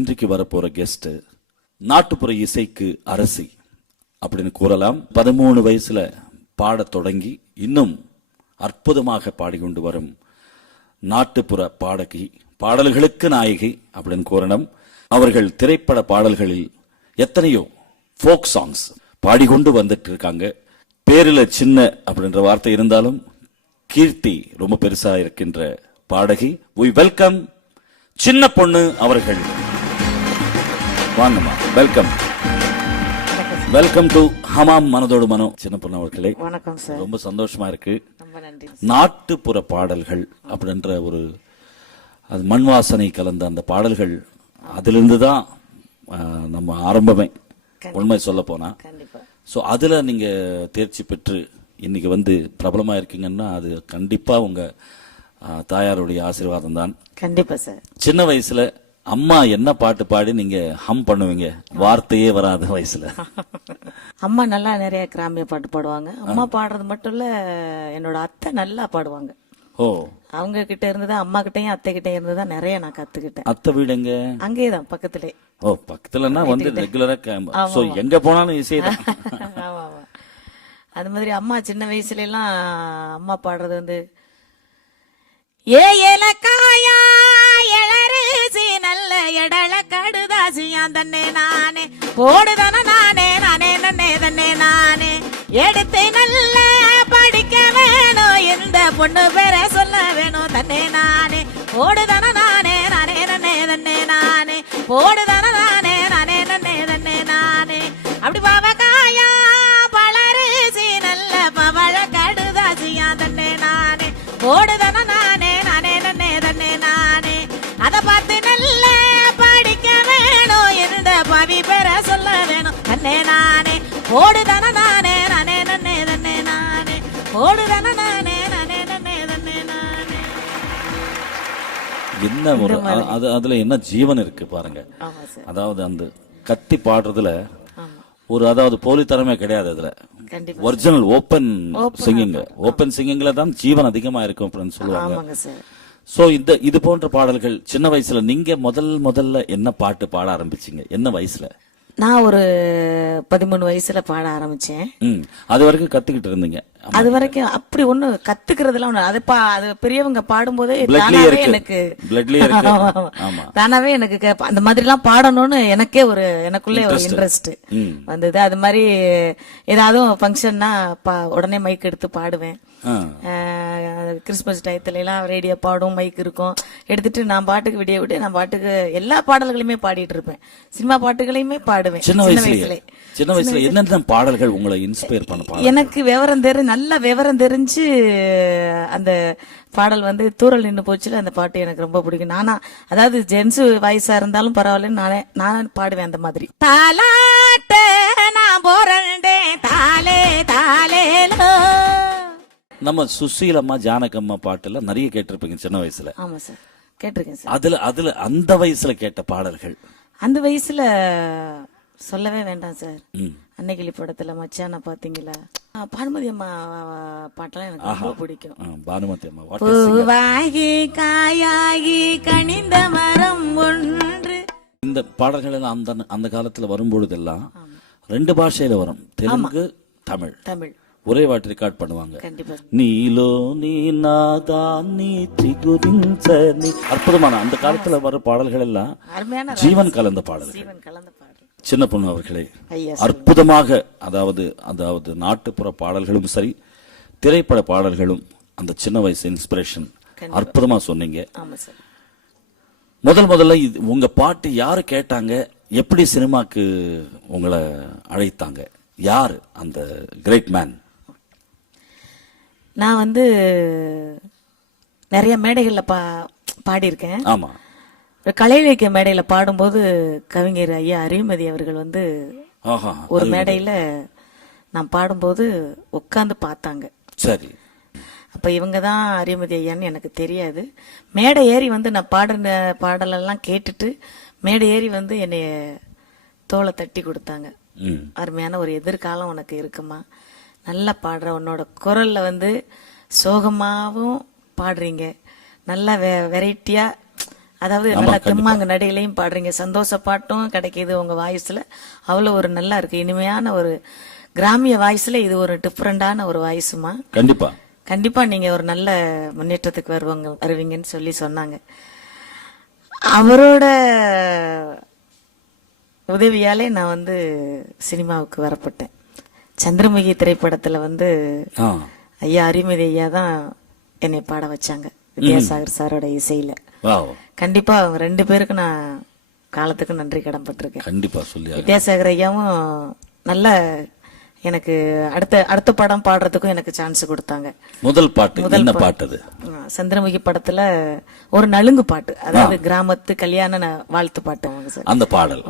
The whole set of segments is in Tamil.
இன்றைக்கு வரப்போற கெஸ்ட் நாட்டுப்புற இசைக்கு அரசி அப்படின்னு கூறலாம். 13 வயசுல பாடத் தொடங்கி இன்னும் அற்புதமாக பாடிக்கொண்டு வரும் நாட்டுப்புற பாடகி, பாடல்களுக்கு நாயகி அப்படின்னு கூறணும். அவர்கள் திரைப்பட பாடல்களில் எத்தனையோ ஃபோக் சாங்ஸ் பாடிக்கொண்டு வந்துட்டு இருக்காங்க. பேரில சின்ன அப்படின்ற வார்த்தை இருந்தாலும் கீர்த்தி ரொம்ப பெருசா இருக்கின்ற பாடகி. we welcome சின்ன பொண்ணு அவர்கள். வாங்கம்மா, வெல்கம். வெல்கம் டு ஹமாம் மனதோடு மனோ. சின்ன பொண்ணு அவர்களே, வணக்கம் சார். ரொம்ப சந்தோஷமா இருக்கு. ரொம்ப நன்றி. நாட்டுப்புற பாடல்கள் அப்படின்ற ஒரு அது மண் வாசனை கலந்த அந்த பாடல்கள், அதிலிருந்து தான் நம்ம ஆரம்பமே, உண்மை சொல்ல போனா. ஸோ அதுல நீங்க தேர்ச்சி பெற்று இன்னைக்கு வந்து பிரபலமா இருக்கீங்கன்னா அது கண்டிப்பா உங்க தாயாருடைய ஆசீர்வாதம் தான். கண்டிப்பா சார். சின்ன வயசுல அம்மா என்ன பாட்டு பாடி நீங்க ஹம் பண்ணுவீங்க? வார்த்தையே வராத வயசுல. அம்மா நல்லா நிறைய கிராமிய பாட்டு பாடுவாங்க. அம்மா பாடுறது மட்டும் இல்ல, என்னோட அத்தை நல்லா பாடுவாங்க. ஓ, அவங்க கிட்ட இருந்துதான், அம்மா கிட்டயும் அத்தை கிட்ட இருந்துதான் நிறைய நான் கத்துக்கிட்டேன். அத்தை வீடுங்க அங்கேதான் பக்கத்திலே. ஓ, பக்கத்துலன்னா வந்து ரெகுலரா சோ எங்க போனாலும் இசைதான். ஆமா ஆமா. அது மாதிரி அம்மா சின்ன வயசுல எல்லாம் அம்மா பாடுறது வந்து ஏ ஏலக்காயா எளரிசி நல்ல எடல கடுதாசியா தன்னே நானே போடுதான நானே நானே நன்னே தன்னே நானே எடுத்து நல்ல படிக்க வேணும், எந்த பொண்ணு பேரை சொல்ல வேணும் தன்னே நானே போடுதான நானே நானே நன்னே தன்னே நானே போடுதான நானே நானே நன்னே தன்னே நானே. அப்படி பாவக்காயா பழரிசி நல்ல பவழ கடுதாசியா தன்னே நானே போடுதான நானே நானே நன்னே தன்னே நானே. அத பார்த்து நல்ல படிக்க வேணும், எந்த பவி பேரை சொல்ல வேணும் தன்னே நானே போடுதான நானே நானே நன்னே தன்னே நானே போடுதான நானே நானே நன்னே தன்னே நானே. என்ன ஒரு அதுல என்ன ஜீவன் இருக்கு பாருங்க. அதாவது அந்த கத்தி பாடுறதுல ஒரு, அதாவது போலித்தனமே கிடையாது. அதுல ஒரிஜினல் ஓபன் சிங்கிங், ஓபன் சிங்கிங்ல தான் ஜீவன் அதிகமா இருக்கும் அப்படின்னு சொல்லுவாங்க. சோ இது போன்ற பாடல்கள் சின்ன வயசுல நீங்க முதல்ல என்ன பாட்டு பாட ஆரம்பிச்சீங்க? என்ன வயசுல? நான் ஒரு 13 வயசுல பாட ஆரம்பிச்சேன். அது வரைக்கும் கத்துக்கிட்டு இருந்தீங்க? அது வரைக்கும் அப்படி ஒண்ணு கத்துக்கிறதுலாம் ஒண்ணு, அது பெரியவங்க பாடும்போதே தானாவே எனக்கு அந்த மாதிரி எல்லாம் பாடணும்னு எனக்கே ஒரு, எனக்குள்ளே ஒரு இன்ட்ரெஸ்ட் வந்தது. அது மாதிரி ஏதாவது ஃபங்க்ஷன்னா உடனே மைக் எடுத்து பாடுவேன். கிறிஸ்துமஸ் டயத்துல எல்லாம் ரேடியோ பாடும், மைக் இருக்கும், எடுத்துட்டு நான் பாட்டுக்கு விடிய விட்டு நான் பாட்டுக்கு எல்லா பாடல்களையுமே பாடிட்டு இருப்பேன். சினிமா பாட்டுகளையுமே பாடுவேன் சின்ன வயசுல. சின்ன வயசுல என்னென்ன பாடல்கள் உங்களை இன்ஸ்பயர் பண்ண? எனக்கு நல்ல விவரம் தெரிஞ்சு அந்த பாடல் வந்து தூரல் நின்னு போச்சுல, அந்த பாட்டு எனக்கு ரொம்ப பிடிக்கும். நானா, அதாவது ஜென்ஸ் வாய்ஸா இருந்தாலும் பரவாயில்ல, நான் பாடுவேன் அந்த மாதிரி. தாலாட்ட நான் போறேன் தாலே தாலேலோ. நம்ம சுசீலம்மா, ஜானகம்மா பாட்டுல நிறைய கேட்டிருப்பீங்க சின்ன வயசுல. ஆமா சார், கேட்டிருக்கேன் சார். அதுல அந்த வயசுல கேட்ட பாடல்கள்? அந்த வயசுல சொல்லவே வேண்டாம் சார். அன்னைக்கிளி படத்துல மச்சான பாத்தீங்களா, பானுமதி அம்மா பாட்டெல்லாம் எனக்கு ரொம்ப பிடிக்கும். பானுமதி அம்மா பூவாகி காயாகி கனிந்த மரம் ஒன்று. இந்த பாடல்கள் எல்லாம் அந்த காலத்துல வரும்பொழுதெல்லாம் 2 பாஷையில வரும், தெலுங்கு தமிழ். ஒரே வாட்டி ரெக்கார்ட் பண்ணுவாங்க. நீலோ நீ நாதா நீ திகுதிஞ்சனி. அற்புதமான அந்த காலத்துல வர பாடல்கள் எல்லாம் ஜீவன் கலந்த பாடல்கள். சின்ன பொண்ணு அவர்களே, அற்புதமாக அதாவது நாட்டுப்புற பாடல்களும் சரி, திரைப்பட பாடல்களும் அந்த சின்ன வயசு இன்ஸ்பிரேஷன் அற்புதமா சொன்னீங்க. முதல்ல உங்க பாட்டு யாரு கேட்டாங்க? எப்படி சினிமாக்கு உங்களை அழைத்தாங்க? யாரு அந்த கிரேட் மேன்? நான் வந்து நிறைய மேடைகள்ல பாடியிருக்கேன். ஆமா. கலை இலக்கிய மேடையில பாடும்போது கவிஞர் ஐயா அறிவுமதி அவர்கள் வந்து ஒரு மேடையில நான் பாடும்போது உட்கார்ந்து பார்த்தாங்க. சரி. அப்ப இவங்கதான் அறிவுமதி ஐயான்னு எனக்கு தெரியாது. மேடை ஏறி வந்து நான் பாடுற பாடலெல்லாம் கேட்டுட்டு மேடை ஏறி வந்து என்னைய தோளை தட்டி கொடுத்தாங்க. அருமையான ஒரு எதிர்காலம் உனக்கு இருக்குமா, நல்லா பாடுற, உன்னோட குரல்ல வந்து சோகமாவும் பாடுறீங்க, நல்லா வெரைட்டியா அதாவது நல்லா தெம்மாங்க நடையிலையும் பாடுறீங்க, சந்தோஷ பாட்டும் கிடைக்கிது உங்க வாய்ஸ்ல. அவ்வளவு ஒரு நல்லா இருக்கு, இனிமையான ஒரு கிராமிய வாய்ஸ்ல. இது ஒரு டிஃப்ரெண்டான ஒரு வாய்ஸுமா. கண்டிப்பா கண்டிப்பா நீங்க ஒரு நல்ல முன்னேற்றத்துக்கு வருவீங்கன்னு சொல்லி சொன்னாங்க. அவரோட உதவியாலே நான் வந்து சினிமாவுக்கு வரப்பட்டேன். சந்திரமுகி திரைப்படத்துல வந்து ஐயா அரிமதி ஐயா தான் என்னை பாட வச்சாங்க, வித்யாசாகர் சாரோட இசையில. கண்டிப்பா அவங்க 2 பேருக்கு நான் காலத்துக்கு நன்றி கடன் பட்டிருக்கேன். கண்டிப்பா சொல்லி வித்யாசாகர் ஐயாவும் நல்ல எனக்கு அடுத்த படம் பாடுறதுக்கும் எனக்கு சான்ஸ் கொடுத்தாங்க. முதல் பாட்டு என்ன பாட்டு? அது சந்திரமுகி படத்துல ஒரு நலுங்கு பாட்டு, அதாவது கிராமத்து கல்யாண வாழ்த்து பாட்டு. அந்த பாடல்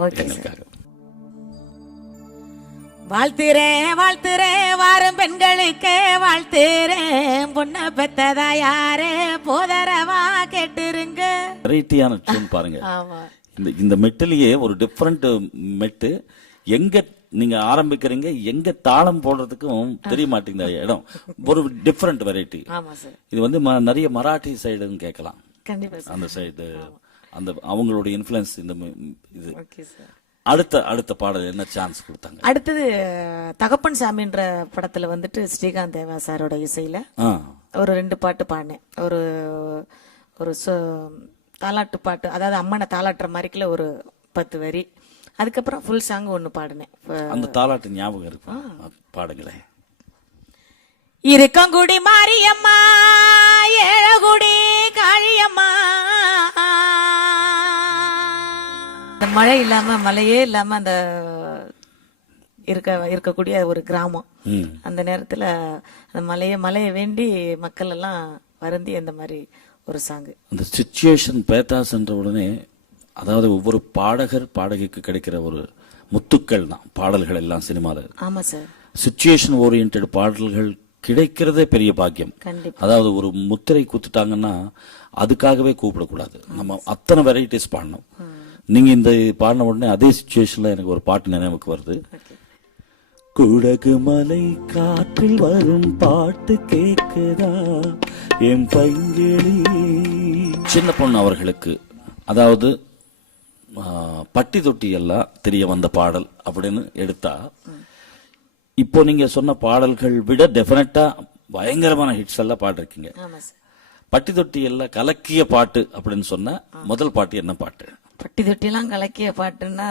வாழ்த்துறேன் வாழ்த்துறேன் வாரும் பெண்களுக்கு வாழ்த்துறேன், பொண்ண பெத்ததா யாரே போதரவா கேட்டுருங்க. வெரைட்டியான டியூன் பாருங்க. இந்த மெட்டிலேயே ஒரு டிஃபரெண்ட் மெட்டு. எங்க நீங்க ஆரம்பிக்கிறீங்க, எங்க தாளம் போடுறதுக்கும் தெரிய மாட்டேங்குது இடம். ஒரு டிஃபரெண்ட் வெரைட்டி. இது வந்து நிறைய மராட்டி சைடுன்னு கேட்கலாம். அந்த சைடு அந்த அவங்களுடைய இன்ஃப்ளூயன்ஸ் இந்த இது. அடுத்த பாடல் என்ன சான்ஸ் கொடுத்தாங்க? அடுத்தது தகப்பன் சாமின்ற படத்துல வந்துட்டு ஸ்ரீகாந்த் தேவா சாரோட இசையில ஒரு 2 பாட்டு பாடினேன். ஒரு தாலாட்டு பாட்டு, அதாவது அம்மனை தாலாட்டுற மாதிரிக்குள்ள ஒரு 10 வரி. அதுக்கப்புறம் ஃபுல் சாங் ஒன்னு பாடினேன். அந்த தாலாட்டு ஞாபகம் இருக்கு, பாடுங்களேன். இருக்கங்குடி மாரியம்மா, ஏழகுடி காளியம்மா. மழை இல்லாம மழையே இல்லாம அந்த இருக்கக்கூடிய ஒரு கிராமம். அந்த நேரத்துல அந்த மழையை வேண்டி மக்கள் எல்லாம் வருந்தி அந்த மாதிரி ஒரு சாங். அந்த சிச்சுவேஷன் பேத்தாஸ்ன்ற உடனே, அதாவது ஒவ்வொரு பாடகிக்கு கிடைக்கிற ஒரு முத்துக்கள் தான் பாடல்கள் எல்லாம் சினிமால. ஆமா சார். சிச்சுவேஷன் ஓரியன்டட் பாடல்கள் கிடைக்கிறதே பெரிய பாக்கியம். அதாவது ஒரு முத்திரை குத்துட்டாங்கன்னா அதுக்காகவே கூப்பிடக்கூடாது, நம்ம அத்தனை வெரைட்டிஸ் பாடணும். நீங்க இந்த பாடின உடனே அதே சிச்சுவேஷன்ல எனக்கு ஒரு பாட்டு நினைவுக்கு வருது. குடகு மலை காற்றில் வரும் பாட்டு கேக்குதா என் பைங்கிளி. சின்ன பொண்ணு அவர்களுக்கு, அதாவது பட்டி தொட்டி எல்லாம் தெரிய வந்த பாடல் அப்படின்னு எடுத்தா, இப்போ நீங்க சொன்ன பாடல்கள் விட டெஃபினட்டா பயங்கரமான ஹிட்ஸ் எல்லாம் பாடிருக்கீங்க. பட்டி தொட்டி எல்லாம் கலக்கிய பாட்டு அப்படின்னு சொன்ன முதல் பாட்டு என்ன பாட்டு? பட்டி தொட்டி எல்லாம் கலக்கிய பாட்டுன்னா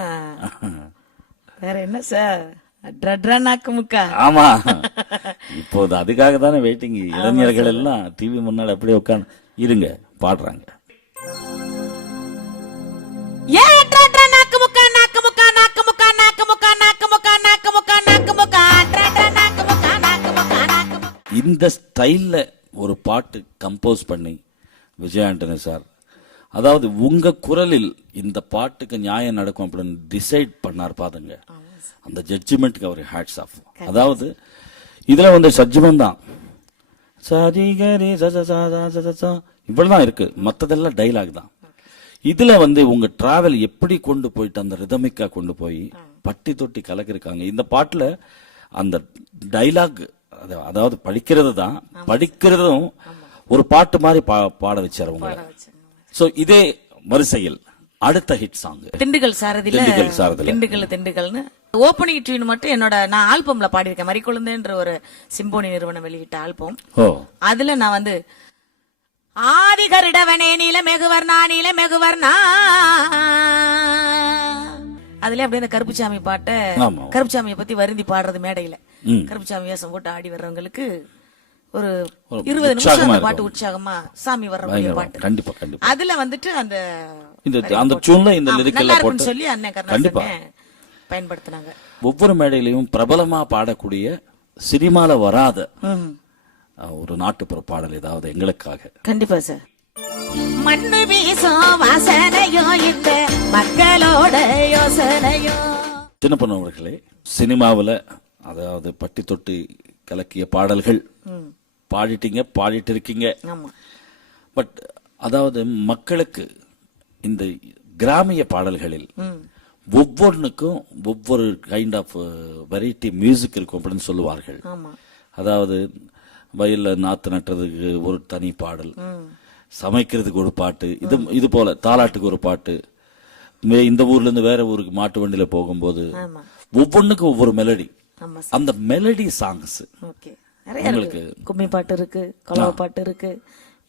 வேற என்ன சார்? நாக்குமுக்கா. ஆமா, இப்போது அதுக்காக தானே வெயிட்டிங். இளைஞர்கள் எல்லாம் டிவி முன்னாடி அப்படியே உட்காந்து இருங்க பாடுறாங்க. இந்த ஸ்டைல்ல ஒரு பாட்டு கம்போஸ் பண்ணி விஜய் ஆண்டனி சார், அதாவது உங்க குரலில் இந்த பாட்டுக்கு நியாயம் நடக்கும் அப்படின்னு டிசைட் பண்ணார் பாருங்க. அந்த ஜட்ஜ்மெண்ட்டுக்கு அவர் ஹேட்ஸ் ஆஃப். அதாவது இதுல வந்து சஜ்ஜமம் தான், இவ்வளவுதான் இருக்கு, மத்ததெல்லாம் டைலாக் தான். இதுல வந்து உங்க டிராவல் எப்படி கொண்டு போயிட்டு அந்த ரிதமிக்கா கொண்டு போய் பட்டி தொட்டி கலக்கிருக்காங்க. இந்த பாட்டுல அந்த டைலாக், அதாவது படிக்கிறது தான், படிக்கிறதும் ஒரு பாட்டு மாதிரி பாட வச்சாரு உங்களை. சோ இதே வரிசையில் அடுத்த ஹிட் சாங் திண்டுக்கல் சாரதியில, திண்டுக்கல்னு ஓப்பனிங் டியூன் மட்டும் நான் ஆல்பம்ல பாடியிருக்கேன். மரிக்குழந்தைன்ற ஒரு சிம்போனி நிறுவனம் வெளியிட்ட ஆல்பம். அதுல நான் வந்து ஆதிகரிடவனே நீல மெகுவர்ணா அதுல அப்படியே அந்த கருப்புசாமி பாட்ட, கருப்புசாமியை பத்தி வருந்தி பாடுறது மேடையில. கருப்புசாமி வேஷம் போட்டு ஆடி வர்றவங்களுக்கு ஒரு 20 நிமிஷம் அந்த பாட்டு உற்சாகமா சாமி வர்ற பாட்டு. கண்டிப்பா கண்டிப்பா. அதுல வந்துட்டு அந்த டியூன்ல இந்த லிரிக்கல்ல போட்டு சொல்லி அண்ணன் கருணாசன் பயன்படுத்தினாங்க. ஒவ்வொரு மேடையிலையும் பிரபலமா பாடக்கூடிய சினிமால வராத ஒரு நாட்டுப்புற பாடல் ஏதாவது எங்களுக்காக. கண்டிப்பா சார். மண்ணு வீசும் வாசனையோ இந்த மக்களோட யோசனையோ. சின்ன பொண்ணவர்களே, சினிமாவில் அதாவது பட்டி தொட்டி கலக்கிய பாடல்கள் பாடிட்டு இருக்கீங்க. பட் அதாவது மக்களுக்கு இந்த கிராமிய பாடல்களில் ஒவ்வொன்றுக்கும் ஒவ்வொரு கைண்ட் ஆஃப் வெரைட்டி மியூசிக் இருக்கும் அப்படின்னு சொல்லுவார்கள். அதாவது வயல்ல நாத்து நட்டுறதுக்கு ஒரு தனி பாடல், சமைக்கிறதுக்கு ஒரு பாட்டு, இது போல தாலாட்டுக்கு ஒரு பாட்டு, இந்த ஊர்ல இருந்து வேற ஊருக்கு மாட்டு வண்டியில போகும்போது ஆமா ஒவ்வொன்றுக்கும் ஒவ்வொரு மெலடி. ஆமா சார். அந்த மெலடி சாங்ஸ் ஓகே, நிறைய இருக்கு. கும்மி பாட்டு இருக்கு, கொலவ பாட்டு இருக்கு,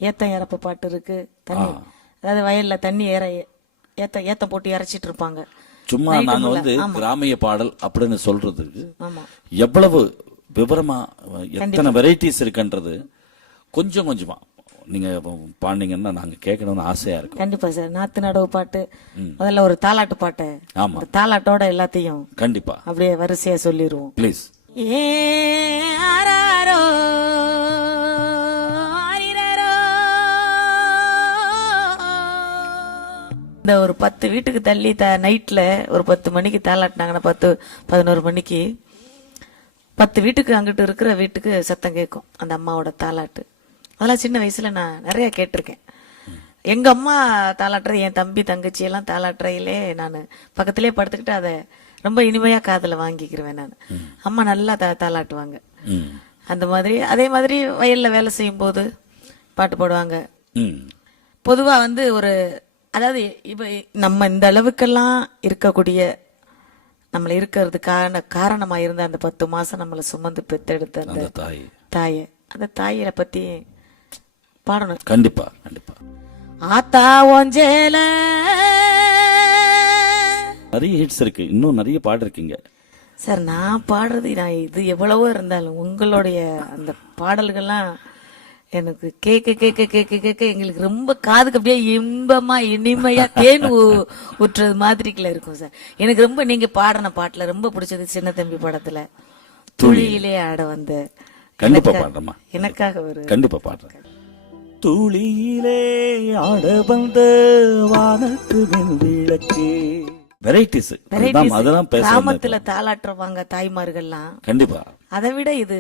ஏத்தம் இறப்பு பாட்டு இருக்கு. தண்ணி, அதாவது வயல்ல தண்ணி ஏத்தம் போட்டு இறைச்சிட்டு இருப்பாங்க. சும்மா நாங்க வந்து கிராமிய பாடல் அப்படின்னு சொல்றதுக்கு ஆமா எவ்வளவு விவரமா எத்தனை வெரைட்டிஸ் இருக்குன்றது கொஞ்சம் கொஞ்சமா நீங்க பாடினீங்கன்னா நாங்க கேட்கணும்னு ஆசையா இருக்கும். கண்டிப்பா சார். நாத்து நடவு பாட்டு, முதல்ல ஒரு தாலாட்டு பாட்டு, ஆமா தாலாட்டோட எல்லாத்தையும் கண்டிப்பா அப்படியே வரிசையா சொல்லிடுவோம். ப்ளீஸ். ஏ ஆராரோ ஆரிரரோ. இந்த ஒரு 10 வீட்டுக்கு தள்ளி நைட்ல ஒரு 10 மணிக்கு தாலாட்டினாங்கன்னா 10-11 மணிக்கு 10 வீட்டுக்கு அங்கிட்டு இருக்கிற வீட்டுக்கு சத்தம் கேட்கும் அந்த அம்மாவோட தாலாட்டு. அதெல்லாம் சின்ன வயசுல நான் நிறைய கேட்டிருக்கேன். எங்க அம்மா தாலாட்டுற, என் தம்பி தங்கச்சி எல்லாம் தாலாட்டுறையிலே நான் பக்கத்திலே படுத்துக்கிட்டு அதை ரொம்ப இனிமையா காதுல வாங்கிக்கிறேன். நான் அம்மா நல்லா தாலாட்டுவாங்க. அந்த மாதிரி அதே மாதிரி வயல்ல வேலை செய்யும் போது பாட்டு பாடுவாங்க. பொதுவா வந்து ஒரு, அதாவது இப்ப நம்ம இந்த அளவுக்கெல்லாம் இருக்கக்கூடிய, நம்மள இருக்கிறதுக்கான காரணமா இருந்த அந்த 10 மாசம் நம்மளை சுமந்து பெத்தெடுத்த அந்த தாயை, அந்த தாயில பத்தி பாடணும். கண்டிப்பா கண்டிப்பா. ஆத்தா ஒஞ்சேல நிறைய ஹிட்ஸ் இருக்கு, இன்னும் நிறைய பாடு இருக்கீங்க சார். நான் பாடுறது, நான் இது எவ்வளவோ இருந்தாலும் உங்களுடைய அந்த பாடல்கள்லாம் எனக்கு கேட்க கேட்க கேட்க கேட்க எங்களுக்கு ரொம்ப காதுக்கு அப்படியே இன்பமா இனிமையா தேன் ஊற்றுறது மாதிரிக்குள்ள இருக்கும் சார். எனக்கு ரொம்ப நீங்க பாடின பாட்டுல ரொம்ப பிடிச்சது சின்ன தம்பி படத்துல துளியிலே ஆட வந்த. கண்டிப்பா பாடுறமா, எனக்காக ஒரு கண்டிப்பா பாடுறேன். துளியிலே ஆட வந்த வானத்து விளக்கு. வெரைட்டிஸ் அதெல்லாம் கிராமத்துல தாலாட்டுறவாங்க தாய்மார்கள்லாம். கண்டிப்பா அதை விட இது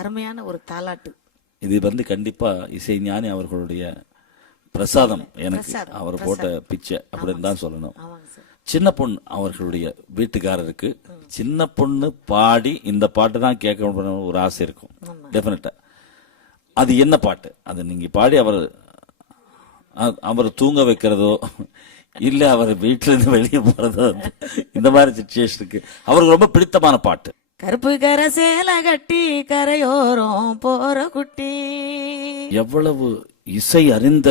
அருமையான ஒரு தாலாட்டு. இது வந்து கண்டிப்பா இசைஞானி அவர்களுடைய பிரசாதம். எனக்கு அவர் போட்ட பிச்சை அப்படின்னு தான் சொல்லணும். சின்ன பொண்ணு அவர்களுடைய வீட்டுக்காரருக்கு சின்ன பொண்ணு பாடி இந்த பாட்டு தான் கேட்க ஒரு ஆசை இருக்கும் டெஃபினட்டா. அது என்ன பாட்டு? அது நீங்க பாடி அவர் தூங்க வைக்கிறதோ இல்ல அவர் வீட்டுல இருந்து வெளியே போறதோ, இந்த மாதிரி சிச்சுவேஷனுக்கு அவருக்கு ரொம்ப பிடித்தமான பாட்டு. கருப்பு கரை சேலை கட்டி கரையோரம் போற குட்டி. எவ்வளவு இசை அறிந்த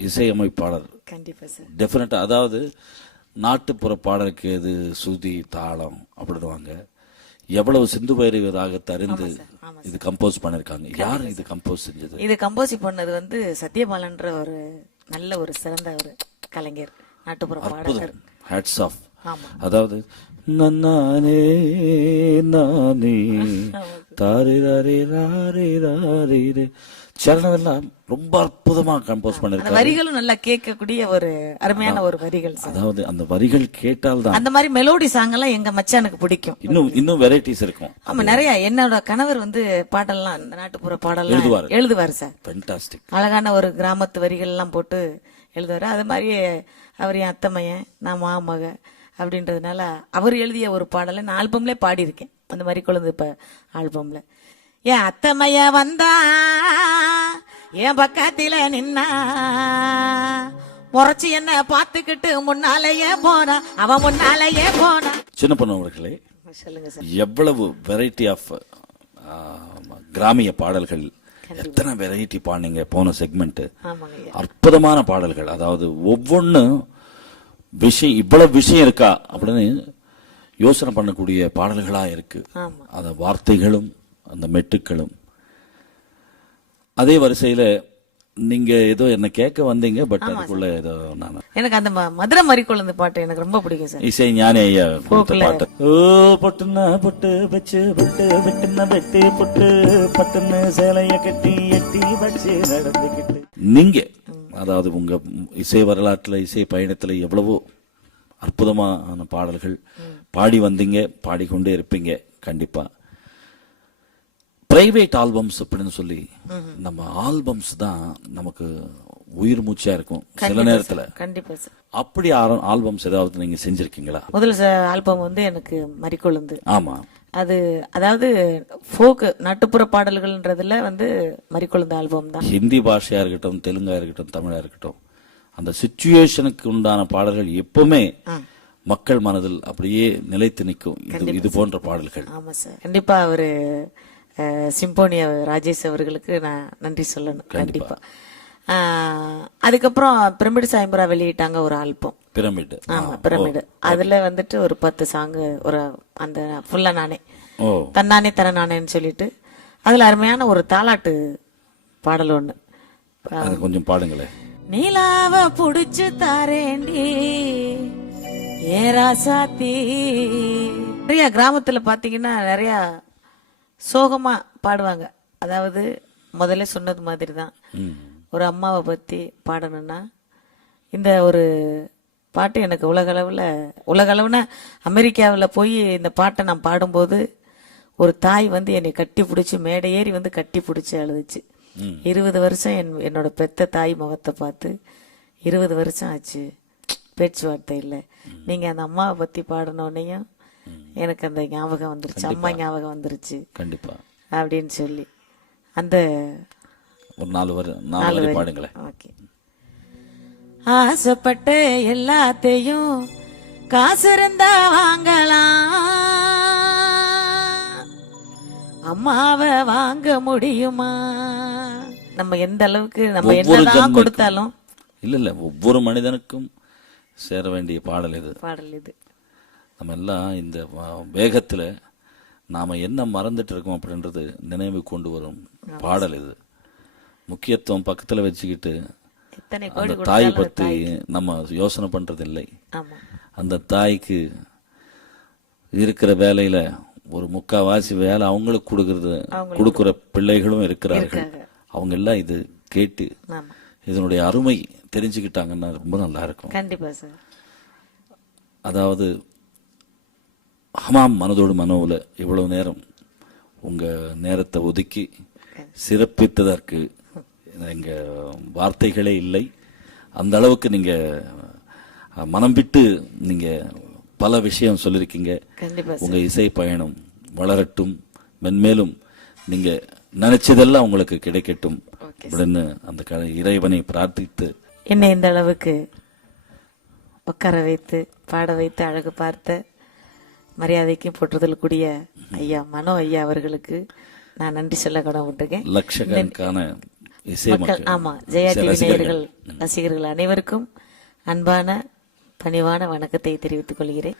இசையமைப்பாளர். கண்டிப்பா சார், டெஃபினட்டா. அதாவது நாட்டுப்புற பாடலுக்கு எது சுதி தாளம் அப்படின்வாங்க. எவ்வளவு சிந்து பைரவி ராகத்தை அறிந்து இது கம்போஸ் பண்ணிருக்காங்க. யாரு இது கம்போஸ் செஞ்சது? இது கம்போஸ் பண்ணது வந்து சத்யபாலன்ற ஒரு நல்ல ஒரு சிறந்த ஒரு கலைஞர், நாட்டுப்புற பாடகர். Hats off. அதாவது நானே நானே தாரிராரே ராரே ராரே சரணம் ரொம்ப அற்புதமா கம்போஸ் பண்ணிருக்காங்க. வரிகளும் நல்லா கேட்கக்கூடிய ஒரு அருமையான ஒரு வரிகள். அதாவது அந்த வரிகள் கேட்டால் தான் அந்த மாதிரி மெலோடி சாங் எல்லாம் எங்க மச்சானுக்கு பிடிக்கும். இன்னும் வெரைட்டிஸ் இருக்கும். ஆமா, நிறைய. என்னோட கணவர் வந்து பாடல்லாம், இந்த நாட்டுப்புற பாடல்லாம் எழுதுவாரு சார். ஃபேண்டாஸ்டிக். அழகான ஒரு கிராமத்து வரிகள் எல்லாம் போட்டு எழுதுவாரு. அது மாதிரி அவர் என் அத்தமையன், நான் மாமக அப்படின்றதுனால அவர் எழுதிய ஒரு பாடலை நான் ஆல்பம்ல பாடியிருக்கேன். அந்த மாதிரி கொழுந்து இப்ப ஆல்பம்ல என் அத்தமைய வந்தா என் பக்கத்தில நின்னா முறைச்சு என்ன பார்த்துக்கிட்டு முன்னாலேயே போனா, அவன் முன்னாலேயே போனா. சின்ன பொண்ணு அவர்களே, சொல்லுங்க சார். எவ்வளவு வெரைட்டி ஆஃப் கிராமிய பாடல்கள், எத்தனை வெரைட்டி பாடுனீங்க போன செக்மெண்ட். அற்புதமான பாடல்கள். அதாவது ஒவ்வொன்னு விஷயம், இவ்வளவு விஷயம் இருக்கா அப்படின்னு யோசனை பண்ணக்கூடிய பாடல்களா இருக்கு. அந்த வார்த்தைகளும் அந்த மெட்டுக்களும். அதே வரிசையில நீங்க ஏதோ என்ன கேட்க வந்தீங்க, பட் அதுக்குள்ள ஏதோ நான் எனக்கு அந்த மதுரை மறிக்குழந்து பாட்டு எனக்கு ரொம்ப பிடிக்கும் சார். இசை ஞானி ஐயா பாட்டு. ஓ பொட்டுன்னா பொட்டு வச்சு விட்டு விட்டுன்னா வெட்டு பொட்டு பட்டுன்னு சேலைய கட்டி எட்டி வச்சு நடந்துக்கிட்டு. நீங்க அதாவது உங்க இசை வரலாற்றுல, இசை பயணத்துல எவ்வளவோ அற்புதமான பாடல்கள் பாடி வந்தீங்க, பாடிக்கொண்டே இருப்பீங்க கண்டிப்பா. பிரைவேட் ஆல்பம்ஸ் அப்படின்னு சொல்லி, நம்ம ஆல்பம்ஸ் தான் நமக்கு உயிர் மூச்சா இருக்கும் சில நேரத்துல. கண்டிப்பா சார். அப்படி ஆல்பம்ஸ் ஏதாவது நீங்க செஞ்சிருக்கீங்களா? முதல் ஆல்பம் வந்து எனக்கு மறிக்கொழுந்து. ஆமா. அது அதாவது ஃபோக்கு நாட்டுப்புற பாடல்கள்ன்றதுல வந்து மறிக்குழுந்த ஆல்பம் தான். ஹிந்தி பாஷையா இருக்கட்டும், தெலுங்கா இருக்கட்டும், தமிழா இருக்கட்டும், அந்த சிச்சுவேஷனுக்கு உண்டான பாடல்கள் எப்பவுமே மக்கள் மனதில் அப்படியே நிலைத்து நிற்கும். இது போன்ற பாடல்கள். ஆமா சார், கண்டிப்பா அவரு சிம்போனியா ராஜேஷ் அவர்களுக்கு நான் நன்றி சொல்லணும். கண்டிப்பா. அதுக்கப்புறம் பிரமிடு சாயம்பரா வெளியிட்டாங்க ஒரு ஆல்பம், பிரமிடு. ஆமா பிரமிடு. அதுல வந்துட்டு ஒரு 10 சாங்கு, ஒரு அந்த ஃபுல்லா நானே தன்னானே தர நானேன்னு சொல்லிட்டு அதுல அருமையான ஒரு தாலாட்டு பாடல் ஒண்ணு. அது கொஞ்சம் பாடுங்களே. நீலாவ புடிச்சு தாரேண்டி ஏராசாத்தி. நிறைய கிராமத்துல பாத்தீங்கன்னா நிறைய சோகமா பாடுவாங்க. அதாவது முதல்ல சொன்னது மாதிரி தான், ஒரு அம்மாவை பத்தி பாடணும்னா இந்த ஒரு பாட்டு எனக்கு உலகளவுல அமெரிக்காவில் போய் இந்த பாட்டை நான் பாடும்போது ஒரு தாய் வந்து என்னை கட்டி பிடிச்சி மேடை ஏறி வந்து கட்டி பிடிச்சி அழுதுச்சு. 20 வருஷம் என்னோட பெத்த தாய் முகத்தை பார்த்து 20 வருஷம் ஆச்சு, பேச்சுவார்த்தை இல்லை. நீங்க அந்த அம்மாவை பத்தி பாடினோன்னையும் எனக்கு அந்த ஞாபகம் வந்துருச்சு, அம்மா ஞாபகம் வந்துருச்சு கண்டிப்பா அப்படின்னு சொல்லி அந்த ஒரு 4 வரி பாடுங்களேன். ஓகே. ஆசைப்பட்ட எல்லாத்தையும் காசு இருந்தா வாங்கலாம், அம்மாவை வாங்க முடியுமா? நம்ம எந்த அளவுக்கு நம்ம என்னதான் கொடுத்தாலும் இல்ல ஒவ்வொரு மனிதனுக்கும் சேர வேண்டிய பாடல் இது. நம்ம எல்லாம் இந்த வேகத்துல நாம என்ன மறந்துட்டு இருக்கோம் அப்படின்றது நினைவு கொண்டு வரும் பாடல் இது. முக்கியத்துவம் பக்கத்துல வச்சுக்கிட்டு அந்த தாய் பத்தி நம்ம யோசனை பண்றது இல்லை. அந்த தாய்க்கு இருக்கிற வேலையில ஒரு முக்காவாசி வேலை அவங்களுக்கு கொடுக்கிற பிள்ளைகளும் இருக்கிறார்கள். அவங்க எல்லாம் இது கேட்டு இதனுடைய அருமை தெரிஞ்சுக்கிட்டாங்கன்னா ரொம்ப நல்லா இருக்கும். கண்டிப்பா சார். அதாவது ஹமாம் மனதோடு மனோவில் இவ்வளவு நேரம் உங்க நேரத்தை ஒதுக்கி சிறப்பித்ததற்கு எங்க வார்த்தைகளே இல்லை. அந்த அளவுக்கு நீங்க மனம் விட்டு நீங்க பல விஷயம் சொல்லிருக்கீங்க. உங்க இசை பயணம் வளரட்டும், மென்மேலும் நீங்க நினைச்சதெல்லாம் உங்களுக்கு கிடைக்கட்டும் அப்படின்னு அந்த இறைவனை பிரார்த்தித்து என்னை இந்த அளவுக்கு உட்கார வைத்து பாட வைத்து அழகு பார்த்த மரியாதைக்கும் போற்றுதல் கூடிய ஐயா மனோ ஐயா அவர்களுக்கு நான் நன்றி சொல்ல கடமைப்பட்டிருக்கேன். லட்சக்கணக்கான இசை மக்கள், ஆமா ஜெயா டிவி நேயர்கள், ரசிகர்கள் அனைவருக்கும் அன்பான பணிவான வணக்கத்தை தெரிவித்துக் கொள்கிறேன்.